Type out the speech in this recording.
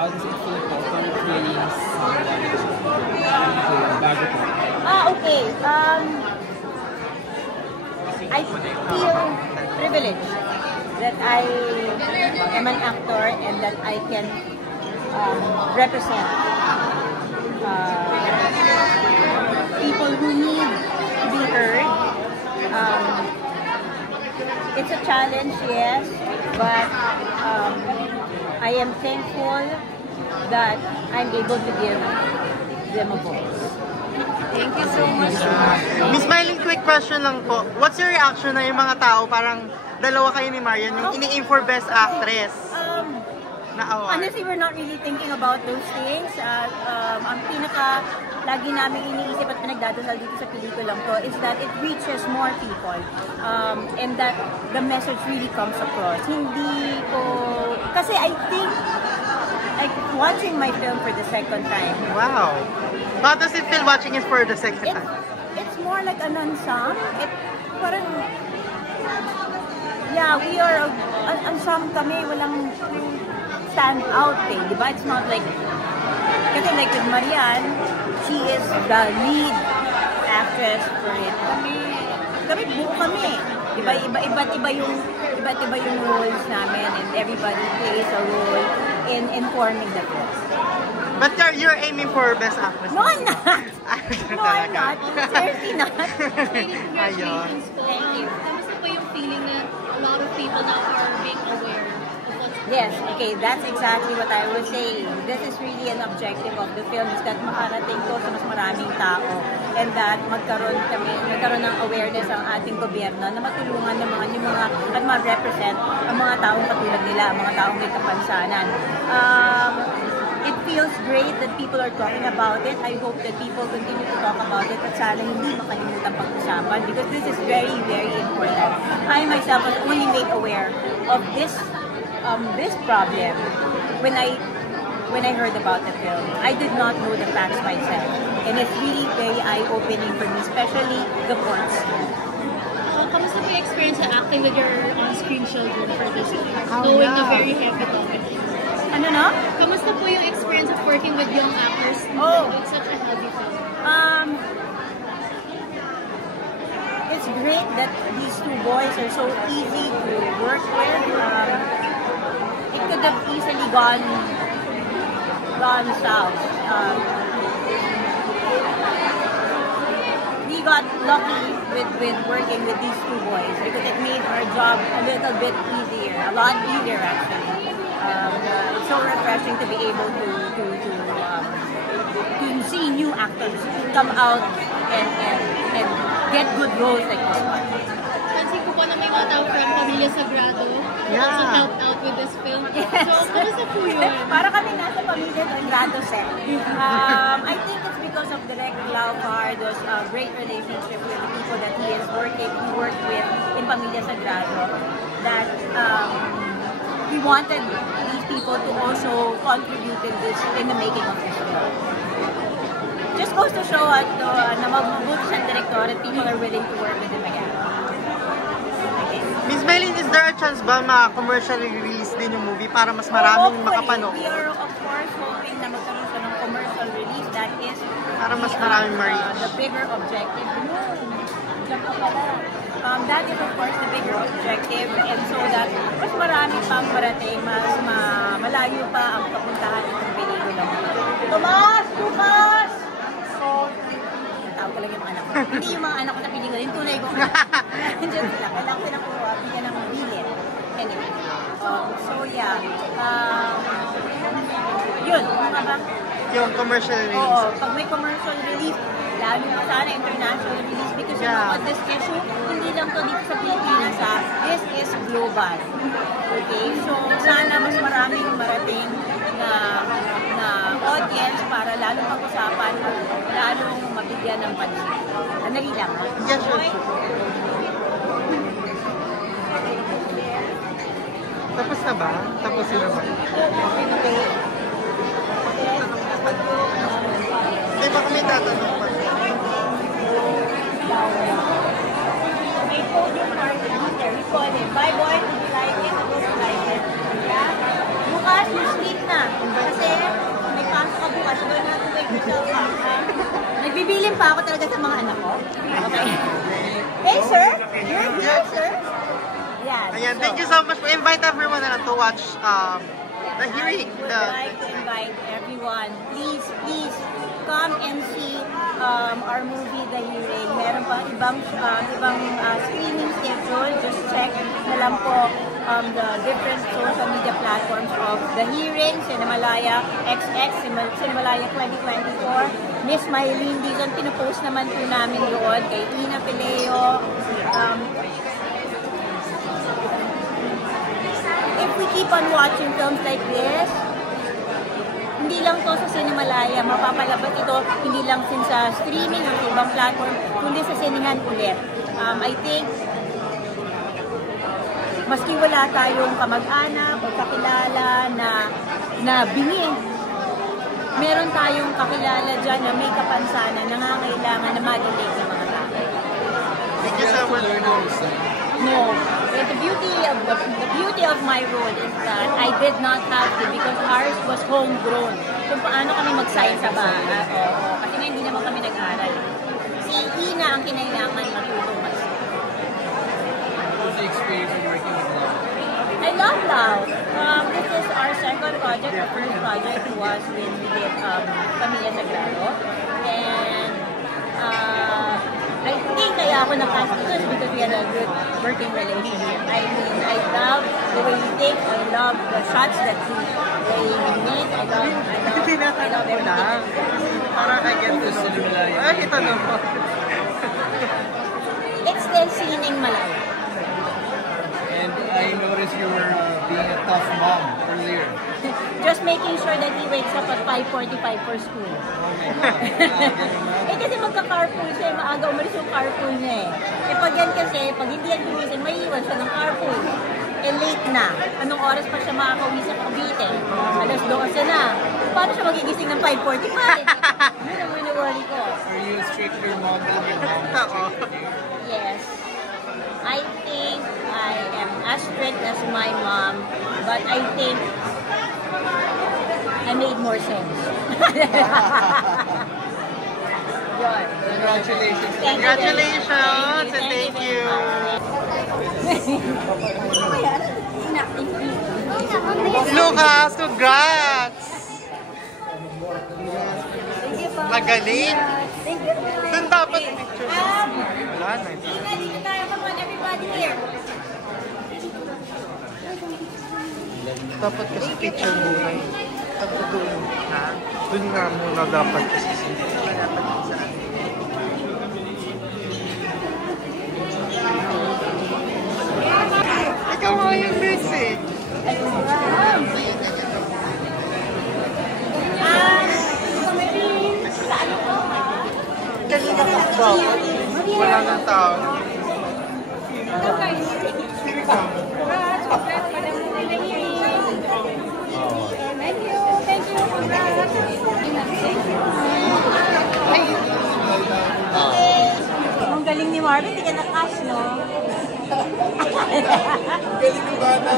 how does it feel po portraying someone bago po? Okay. I feel privileged that I am an actor and that I can represent people who need to be heard. It's a challenge, yes, but I am thankful that I'm able to give them a voice. Thank you so much. Miss Mylene, quick question lang po. What's your reaction na yung mga tao parang dalawa kayo ni Marian yung ini-aim for Best Actress na award? Honestly, we're not really thinking about those things. Ang pinaka lagi namin iniisip at pinagdadasal dito sa pelikulang to is that it reaches more people and that the message really comes across. Hindi ko... Kasi I think, like, watching my film for the second time. Wow! How does it feel watching it for the second time? It's more like an ensemble. Parang... Yeah, we are an ensemble kami. Walang stand out eh. Diba? It's not like... Kasi like with Marian, she is the lead actress for it. Kami buo kami. Diba? Iba't iba yung roles namin and everybody plays a role in forming the film. But you're aiming for Best Actress? No, I'm not! No, I'm not. Seriously not. Congratulations po. Thank you. Kamusta po yung feeling na a lot of people now are being aware of what's Yes, okay, that's exactly what I was saying. This is really an objective of the film is that makarating ko sa mas maraming tao and that magkaroon ng awareness ang ating gobyerno na matulungan ng mga at ma-represent ang mga taong katulad nila, ang mga taong may kapansanan. It feels great that people are talking about it. I hope that people continue to talk about it at sana hindi makalimutan pag-usapan because this is very, very important. I myself was only made aware of this problem when I heard about the film. I did not know the facts myself. And it's really very eye-opening for me, especially the courts. Kamusta po yung experience na acting with your on-screen children for this film? Knowing the very heavy topic. Ano no? Kamusta po yung experience of working with young actors in such a heavy film? It's great that these two boys are so easy to work with. It could have easily gone south. We got lucky with working with these two boys because it made our job a little bit easier, a lot easier actually. It's so refreshing to be able to see new actors come out and get good roles like this one. Pansin ko po na may mga tao from Pamilya Sagrado also helped out with this film. Yes. So, kamusta po yun? Para kami nasa Pamilya Sagrado set. I think it's because of Direk Lau Pardo's great relationship with the people that he worked with in Pamilya Sagrado that we wanted these people to also contribute in the making of this film. Just goes to show na mabuti siyang director and people are willing to work with him again. Okay. Miss Mylene, is there a chance ba ma-commercially release din yung movie para mas maraming makapanood? We are of course hoping na magkaroon siya ng commercial release. That is para mas maraming ma-reach. The bigger objective. That is of course the bigger objective and so that mas marami pang parating, mas malayo pa ang kapuntahan ng pelikula. Tomas! Tomas! Tawag ko lang yung anak ko. Hindi yung mga anak ko na pelikula, yung tunay ko. Nandiyan sila. Kailangan ko lang po bigyan ng bilin. Anyway. So yeah. Yun. Ano ba? Yung commercial release. Oo. Pag may commercial release, lalo pa sana international release because you know what, this issue, hindi lang to dito sa Pilipinas ha. This is global. Okay? So sana mas maraming marating na audience para lalong pag-usapan, lalong mabigyan ng pansin. Andali lang. Yes, sure. Tapos na ba? Tapos na ba? Hindi ba kami tatanong pa? May podium party there. We call it. Bye boy, did you like it? I hope you like it. Yeah? Lucas, you sleep na. Kasi may pasok ka bukas. So don't have to wake yourself up. Nagbibiling pa ako talaga sa mga anak ko. Okay. Hey, sir. You're here, sir. Yeah. Ayan, thank you so much. Invite everyone na lang to watch the hearing. I would like to invite everyone, please come and see our movie, The Hearing. Meron pa ibang screening schedule. Just check na lang po the different social media platforms of The Hearing, Cinemalaya XX, Cinemalaya 2024. Miss Maylene Dizon, pinupost naman po namin doon kay Ina Pileo. If we keep on watching films like this, hindi lang to sa Cinemalaya, mapapalabas ito hindi lang sa streaming o sa ibang platform, kundi sa sinehan ulit. I think, maski wala tayong kamag-anak o kakilala na bingi, meron tayong kakilala dyan na may kapansanan, nangangailangan na ma-relate sa mga tao. Thank you so much. No. The beauty of my role is that I did not have to because ours was homegrown. Kung paano kami mag-sign sa bahay. Kasi nga hindi naman kami nag-aral. Si Ina ang kinailangan matulong mas. What's the experience of working with Lau? I love Lau. This is our second project. Our first project was when we did Pamilya Sagrado. And I think kaya ako na-cast dito because we had a good working relationship. I mean, I love the way he thinks. I love the shots that he made. I love everything. Parang I get This Cinemalaya. Ay, ito na po. It's the Sining Malay. And I noticed you were being a tough mom earlier. Just making sure that he wakes up at 5:45 for school. Oh my God. Kasi magka-carpool siya, maaga umalis yung carpool niya eh. Pag yan kasi, pag hindi yan gumising, may iwan siya ng carpool. Late na. Anong oras pa siya makakauwi sa Cavite? Alas 12 na. Paano siya magigising ng 5:45? Yun ang minawari ko. Are you a stricter mom than your mom? Oo. Yes. I think I am as strict as my mom, but I think I made more sense. Yun. Congratulations. Congratulations and thank you. Lucas, congrats! Magaling! Doon dapat picture. Wala na. Dito tayo, come on, everybody here. Dapat kasi picture muna eh. Dapat doon. Ha? Doon nga muna dapat kasi. Dapat saan. Ikaw nga yung base eh. Kanina ka ba? Wala nang tao. Sino ka? Ang galing ni Marvin, hindi ka na-cash, no? Galing ni Bata.